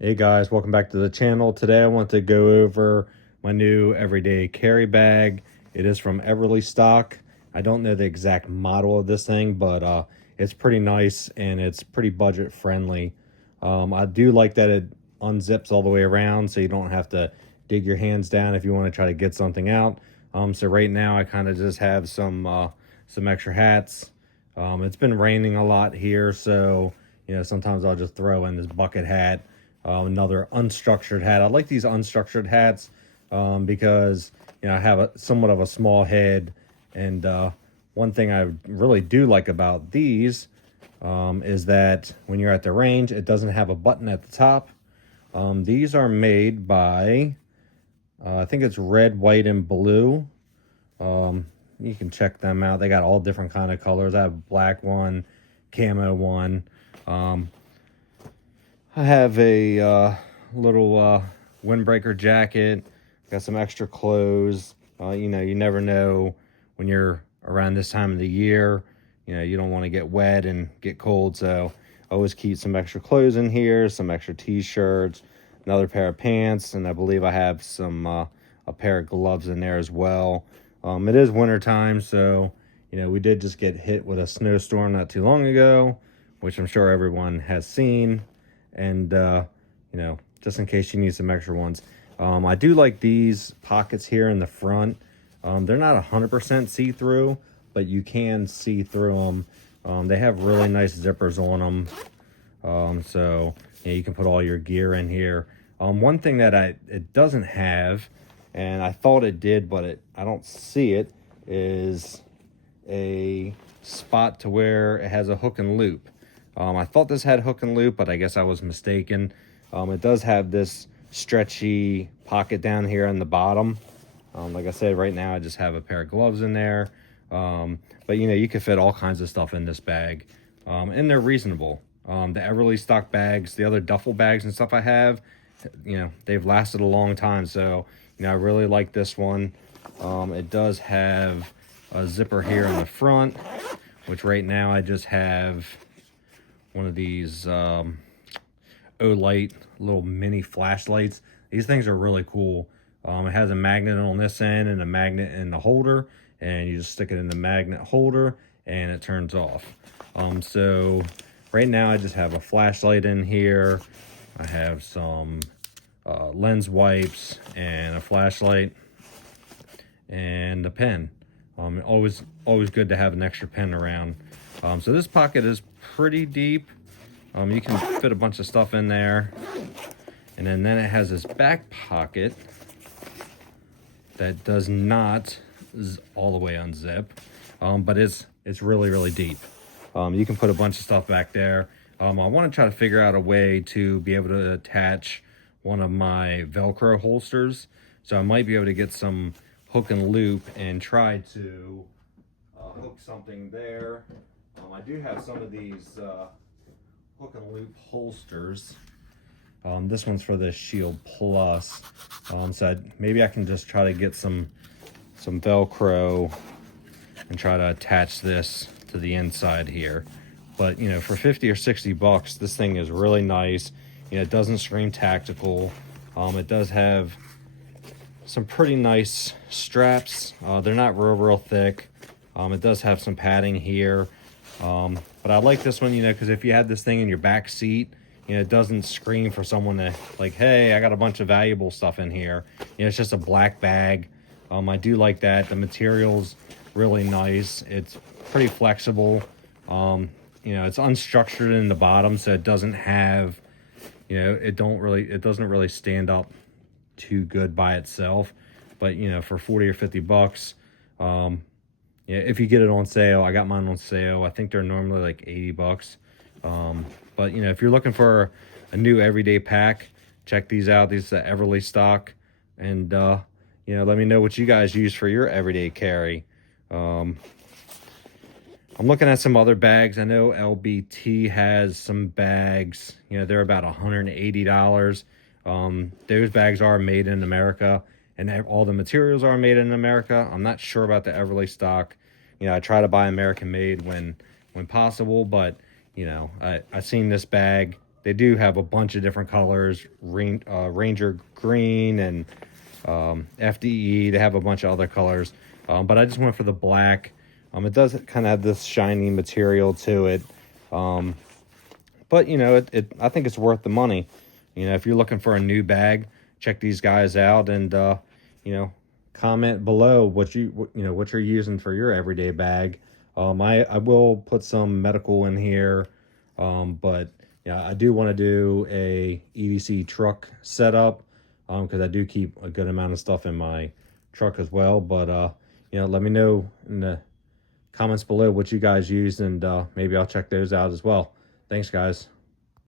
Hey guys, welcome back to the channel. Today I want to go over my new everyday carry bag. It is from Everly Stock. I don't know the exact model of this thing, but it's pretty nice and it's pretty budget friendly. I do like that it unzips all the way around so you don't have to dig your hands down if you want to try to get something out. So right now I kind of just have some extra hats. It's been raining a lot here, so sometimes I'll just throw in this bucket hat. Another unstructured hat. I like these unstructured hats because I have somewhat of a small head, and one thing I really do like about these is that when you're at the range, it doesn't have a button at the top. These are made by I think it's red, white, and blue. You can check them out. They got all different kind of colors. I have a black one, camo one. I have a little windbreaker jacket. Got some extra clothes. You never know when you're around this time of the year. You don't want to get wet and get cold, so I always keep some extra clothes in here, some extra t-shirts, another pair of pants, and I believe I have some a pair of gloves in there as well. It is winter time, so we did just get hit with a snowstorm not too long ago, which I'm sure everyone has seen. And just in case you need some extra ones, I do like these pockets here in the front. They're not 100% see-through, but you can see through them. They have really nice zippers on them, so you can put all your gear in here. One thing that it doesn't have, and I thought it did, but I don't see it, is a spot to where it has a hook and loop. I thought this had hook and loop, but I guess I was mistaken. It does have this stretchy pocket down here on the bottom. Like I said, right now I just have a pair of gloves in there. But you can fit all kinds of stuff in this bag. And they're reasonable. The Everly Stock bags, the other duffel bags and stuff I have, they've lasted a long time. So, I really like this one. It does have a zipper here in the front, which right now I just have one of these Olight little mini flashlights. These things are really cool. It has a magnet on this end and a magnet in the holder, and you just stick it in the magnet holder and it turns off. So right now I just have a flashlight in here. I have some lens wipes and a flashlight and a pen. Always good to have an extra pen around. So this pocket is pretty deep. You can fit a bunch of stuff in there. And then it has this back pocket that does not all the way unzip, but it's really, really deep. You can put a bunch of stuff back there. I want to try to figure out a way to be able to attach one of my Velcro holsters. So I might be able to get some hook and loop and try to hook something there. I do have some of these hook and loop holsters. This one's for the Shield Plus. So maybe I can just try to get some Velcro and try to attach this to the inside here. But for 50 or 60 bucks, this thing is really nice. It doesn't scream tactical. It does have some pretty nice straps. They're not real thick. It does have some padding here. But I like this one, because if you had this thing in your back seat, it doesn't scream for someone to like, hey, I got a bunch of valuable stuff in here. It's just a black bag. I do like that. The material's really nice. It's pretty flexible. It's unstructured in the bottom, so it doesn't have, it doesn't really stand up too good by itself. But for 40 or 50 bucks, if you get it on sale, I got mine on sale. I think they're normally like 80 bucks. But if you're looking for a new everyday pack, check these out. These are Everly Stock, and let me know what you guys use for your everyday carry. I'm looking at some other bags. I know LBT has some bags. They're about $180. Those bags are made in America, and all the materials are made in America. I'm not sure about the Everly Stock. I try to buy American made when possible, but I seen this bag. they do have a bunch of different colors, Ranger green and FDE. They have a bunch of other colors, but I just went for the black. It does kind of have this shiny material to it, but you know, I think it's worth the money. You know, if you're looking for a new bag, check these guys out, and you know, comment below what what you're using for your everyday bag. I will put some medical in here, but yeah, I do want to do a EDC truck setup, because I do keep a good amount of stuff in my truck as well. But you know, let me know in the comments below what you guys use, and maybe I'll check those out as well. Thanks, guys.